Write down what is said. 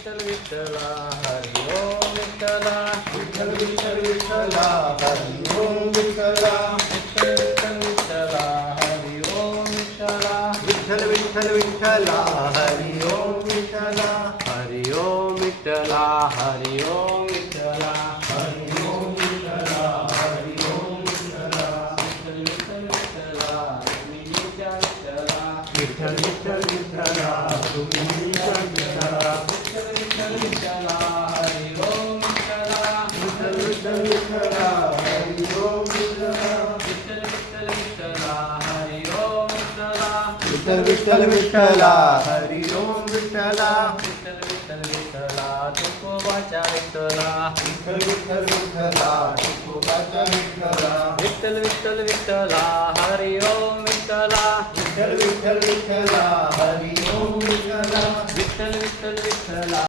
विठ्ठल विठ्ठला हरी ओम विठ्ठला विठ्ठल विठ्ठल विठ्ठला हरी ओम विठ्ठला विठ्ठल विठ्ठला हरी ओम विठ्ठला विठ्ठल विठ्ठल विठ्ठला हरी ओम विठ्ठला हरी ओम विठ्ठला हरी ओम विठ्ठला हरी ओम विठ्ठला हरी ओम विठ्ठला विठ्ठल विठ्ठल विठ्ठला तुम्ही विठ्ठला विठ्ठल विठ्ठल विठ्ठला विठ्ठल विठ्ठल विठ्ठला हरी ओम विठ्ठला विठ्ठल विठ्ठल विठ्ठला हरी ओम विठ्ठला विठ्ठल विठ्ठल विठ्ठला हरी ओम विठ्ठला विठ्ठल विठ्ठल विठ्ठला हरी ओम विठ्ठला विठ्ठल विठ्ठल विठ्ठला तुकोबाच्या विठ्ठला विठ्ठल विठ्ठल विठ्ठला तुकोबाच्या विठ्ठला विठ्ठल विठ्ठल विठ्ठला हरी ओम विठ्ठला विठ्ठल विठ्ठल विठ्ठला हरी ओम विठ्ठला विठ्ठल विठ्ठल विठ्ठला